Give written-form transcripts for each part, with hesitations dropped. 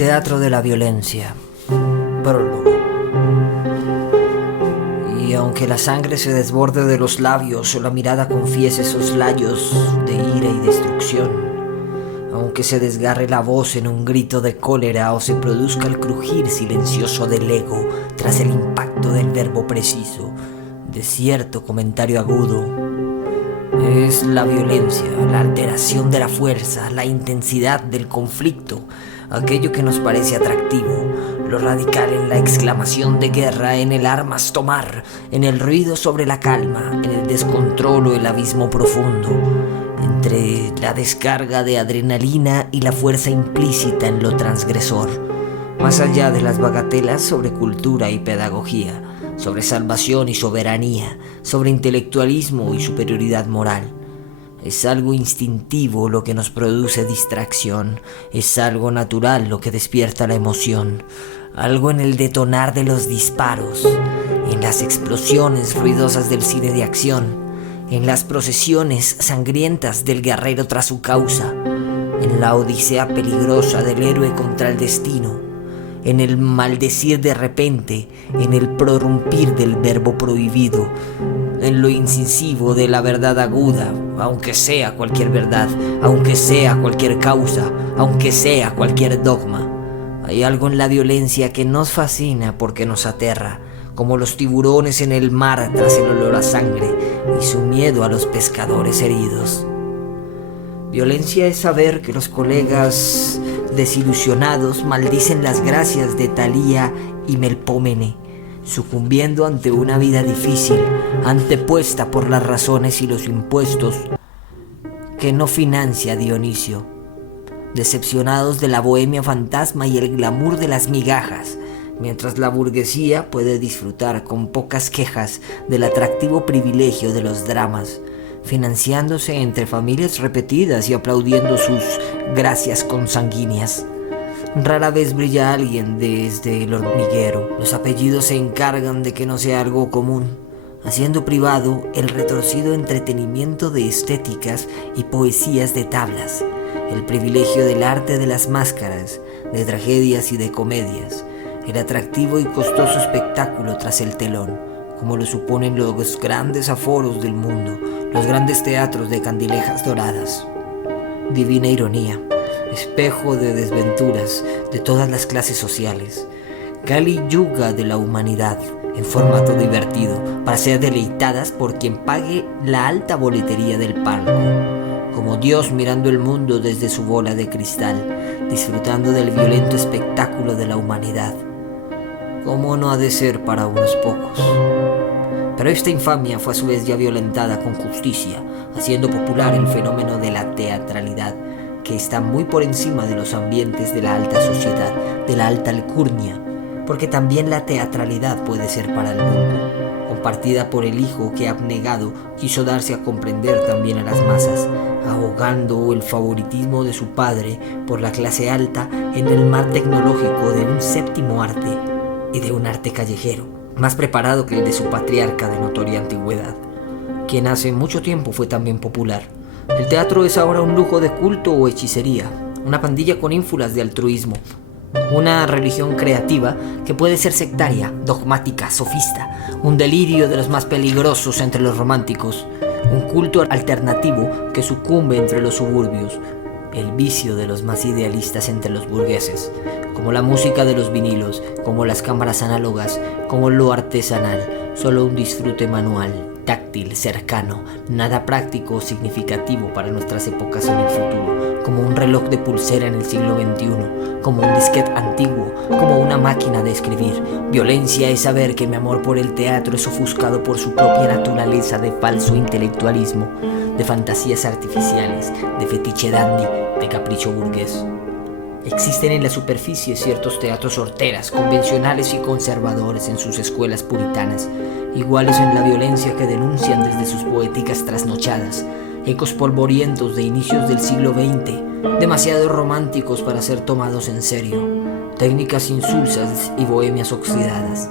teatro de la violencia. Prólogo. Y aunque la sangre se desborde de los labios o la mirada confiese soslayos de ira y destrucción, aunque se desgarre la voz en un grito de cólera o se produzca el crujir silencioso del ego tras el impacto del verbo preciso de cierto comentario agudo, es la violencia, la alteración de la fuerza, la intensidad del conflicto, aquello que nos parece atractivo, lo radical en la exclamación de guerra, en el armas tomar, en el ruido sobre la calma, en el descontrol o el abismo profundo, entre la descarga de adrenalina y la fuerza implícita en lo transgresor, más allá de las bagatelas sobre cultura y pedagogía, sobre salvación y soberanía, sobre intelectualismo y superioridad moral. Es algo instintivo lo que nos produce distracción, es algo natural lo que despierta la emoción, algo en el detonar de los disparos, en las explosiones ruidosas del cine de acción, en las procesiones sangrientas del guerrero tras su causa, en la odisea peligrosa del héroe contra el destino, en el maldecir de repente, en el prorrumpir del verbo prohibido, en lo incisivo de la verdad aguda, aunque sea cualquier verdad, aunque sea cualquier causa, aunque sea cualquier dogma. Hay algo en la violencia que nos fascina porque nos aterra, como los tiburones en el mar tras el olor a sangre y su miedo a los pescadores heridos. Violencia es saber que los colegas desilusionados maldicen las gracias de Thalía y Melpómene, sucumbiendo ante una vida difícil, antepuesta por las razones y los impuestos que no financia Dionisio, decepcionados de la bohemia fantasma y el glamour de las migajas, mientras la burguesía puede disfrutar con pocas quejas del atractivo privilegio de los dramas, financiándose entre familias repetidas y aplaudiendo sus gracias consanguíneas. Rara vez brilla alguien desde el hormiguero. Los apellidos se encargan de que no sea algo común, haciendo privado el retorcido entretenimiento de estéticas y poesías de tablas, el privilegio del arte de las máscaras, de tragedias y de comedias, el atractivo y costoso espectáculo tras el telón, como lo suponen los grandes aforos del mundo, los grandes teatros de candilejas doradas. Divina ironía, espejo de desventuras de todas las clases sociales, Kali Yuga de la humanidad, en formato divertido, para ser deleitadas por quien pague la alta boletería del palco, como Dios mirando el mundo desde su bola de cristal, disfrutando del violento espectáculo de la humanidad. ¿Cómo no ha de ser para unos pocos? Pero esta infamia fue a su vez ya violentada con justicia, haciendo popular el fenómeno de la teatralidad, que está muy por encima de los ambientes de la alta sociedad, de la alta alcurnia, porque también la teatralidad puede ser para el mundo, compartida por el hijo que abnegado quiso darse a comprender también a las masas, ahogando el favoritismo de su padre por la clase alta en el mar tecnológico de un séptimo arte y de un arte callejero, más preparado que el de su patriarca de notoria antigüedad, quien hace mucho tiempo fue también popular. El teatro es ahora un lujo de culto o hechicería, una pandilla con ínfulas de altruismo, una religión creativa que puede ser sectaria, dogmática, sofista, un delirio de los más peligrosos entre los románticos, un culto alternativo que sucumbe entre los suburbios, el vicio de los más idealistas entre los burgueses, como la música de los vinilos, como las cámaras análogas, como lo artesanal, solo un disfrute manual, táctil, cercano, nada práctico o significativo para nuestras épocas en el futuro, como un reloj de pulsera en el siglo XXI, como un disquete antiguo, como una máquina de escribir. Violencia es saber que mi amor por el teatro es ofuscado por su propia naturaleza de falso intelectualismo, de fantasías artificiales, de fetiche dandy, de capricho burgués. Existen en la superficie ciertos teatros horteras, convencionales y conservadores en sus escuelas puritanas, iguales en la violencia que denuncian desde sus poéticas trasnochadas, ecos polvorientos de inicios del siglo XX, demasiado románticos para ser tomados en serio, técnicas insulsas y bohemias oxidadas,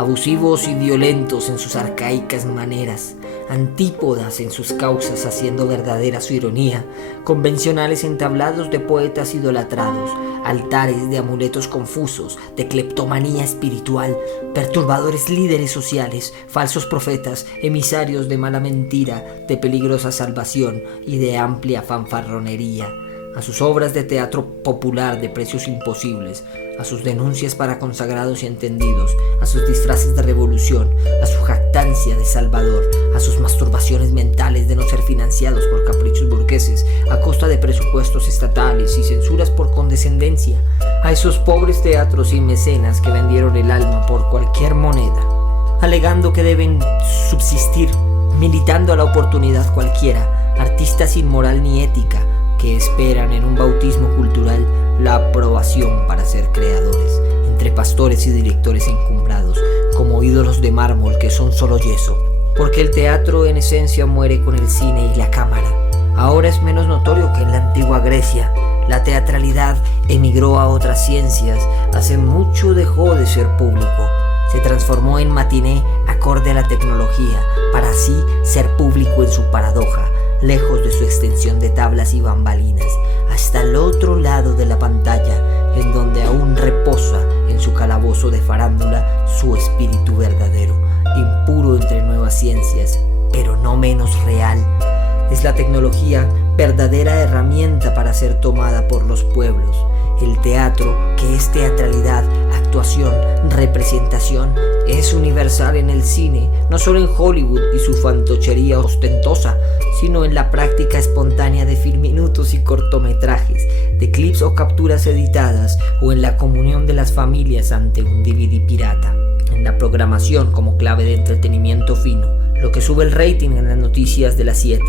abusivos y violentos en sus arcaicas maneras, antípodas en sus causas haciendo verdadera su ironía, convencionales entablados de poetas idolatrados, altares de amuletos confusos, de cleptomanía espiritual, perturbadores líderes sociales, falsos profetas, emisarios de mala mentira, de peligrosa salvación y de amplia fanfarronería. A sus obras de teatro popular de precios imposibles, a sus denuncias para consagrados y entendidos, a sus disfraces de revolución, a su jactancia de salvador, a sus masturbaciones mentales de no ser financiados por caprichos burgueses, a costa de presupuestos estatales y censuras por condescendencia, a esos pobres teatros y mecenas que vendieron el alma por cualquier moneda, alegando que deben subsistir, militando a la oportunidad cualquiera, artistas sin moral ni ética, que esperan en un bautismo cultural la aprobación para ser creadores, entre pastores y directores encumbrados, como ídolos de mármol que son solo yeso. Porque el teatro en esencia muere con el cine y la cámara. Ahora es menos notorio que en la antigua Grecia. La teatralidad emigró a otras ciencias, hace mucho dejó de ser público. Se transformó en matiné acorde a la tecnología, para así ser público en su paradoja, lejos de su extensión de tablas y bambalinas, hasta el otro lado de la pantalla, en donde aún reposa en su calabozo de farándula su espíritu verdadero, impuro entre nuevas ciencias, pero no menos real. Es la tecnología verdadera herramienta para ser tomada por los pueblos. El teatro, que es teatralidad, actuación, representación, es universal en el cine, no solo en Hollywood y su fantochería ostentosa, sino en la práctica espontánea de filminutos y cortometrajes, de clips o capturas editadas, o en la comunión de las familias ante un DVD pirata, en la programación como clave de entretenimiento fino, lo que sube el rating en las noticias de las 7,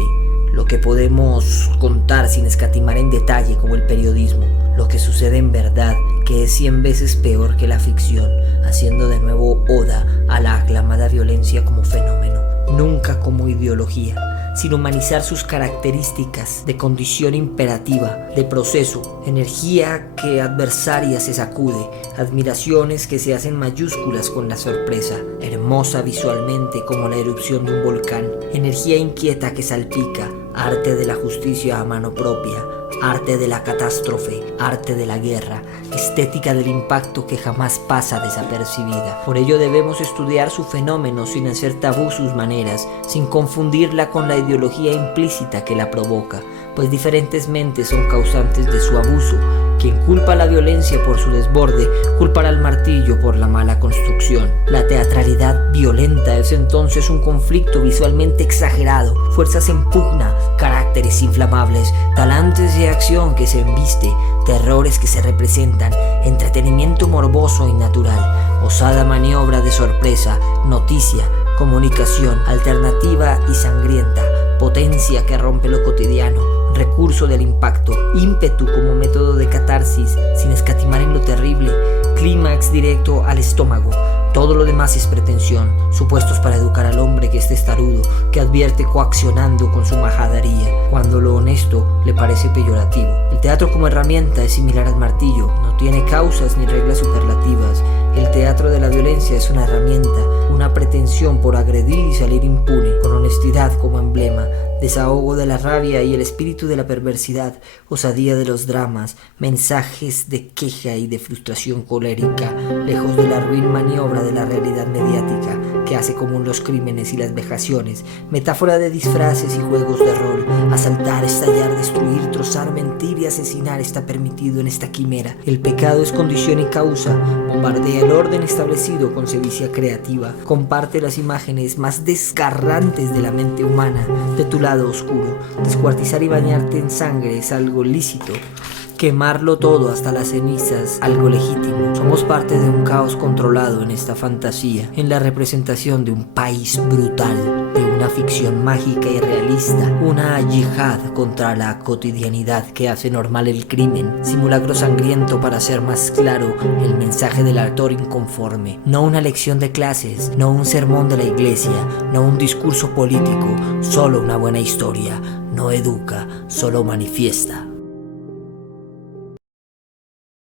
lo que podemos contar sin escatimar en detalle como el periodismo, lo que sucede en verdad, que es 100 veces peor que la ficción, haciendo de nuevo oda a la aclamada violencia como fenómeno, nunca como ideología, sin humanizar sus características de condición imperativa, de proceso, energía que adversaria se sacude, admiraciones que se hacen mayúsculas con la sorpresa, hermosa visualmente como la erupción de un volcán, energía inquieta que salpica, arte de la justicia a mano propia, arte de la catástrofe, arte de la guerra, estética del impacto que jamás pasa desapercibida. Por ello debemos estudiar su fenómeno sin hacer tabú sus maneras, sin confundirla con la ideología implícita que la provoca, pues diferentes mentes son causantes de su abuso. Quien culpa la violencia por su desborde, culpará al martillo por la mala construcción. La teatralidad violenta es entonces un conflicto visualmente exagerado, fuerzas en pugna, caracteres inflamables, talantes de acción que se embiste, terrores que se representan, entretenimiento morboso y natural, osada maniobra de sorpresa, noticia, comunicación alternativa y sangrienta, potencia que rompe lo cotidiano, recurso del impacto, ímpetu como método de catarsis, sin escatimar en lo terrible, clímax directo al estómago. Todo lo demás es pretensión, supuestos para educar al hombre que es testarudo, que advierte coaccionando con su majadería, cuando lo honesto le parece peyorativo. El teatro como herramienta es similar al martillo, no tiene causas ni reglas superlativas. El teatro de la violencia es una herramienta, una pretensión por agredir y salir impune, con honestidad como emblema, desahogo de la rabia y el espíritu de la perversidad, osadía de los dramas, mensajes de queja y de frustración colérica, lejos de la ruin maniobra de la realidad mediática que hace común los crímenes y las vejaciones, metáfora de disfraces y juegos de rol. Asaltar, estallar, destruir, trozar, mentir y asesinar está permitido en esta quimera. El pecado es condición y causa, bombardea el orden establecido con sevicia creativa, comparte las imágenes más desgarrantes de la mente humana. De tu lado oscuro, descuartizar y bañarte en sangre es algo lícito, quemarlo todo hasta las cenizas algo legítimo. Somos parte de un caos controlado en esta fantasía, en la representación de un país brutal, de una ficción mágica y realista, una yihad contra la cotidianidad que hace normal el crimen, simulacro sangriento para hacer más claro el mensaje del autor inconforme. No una lección de clases, no un sermón de la iglesia, no un discurso político, solo una buena historia. No educa, solo manifiesta.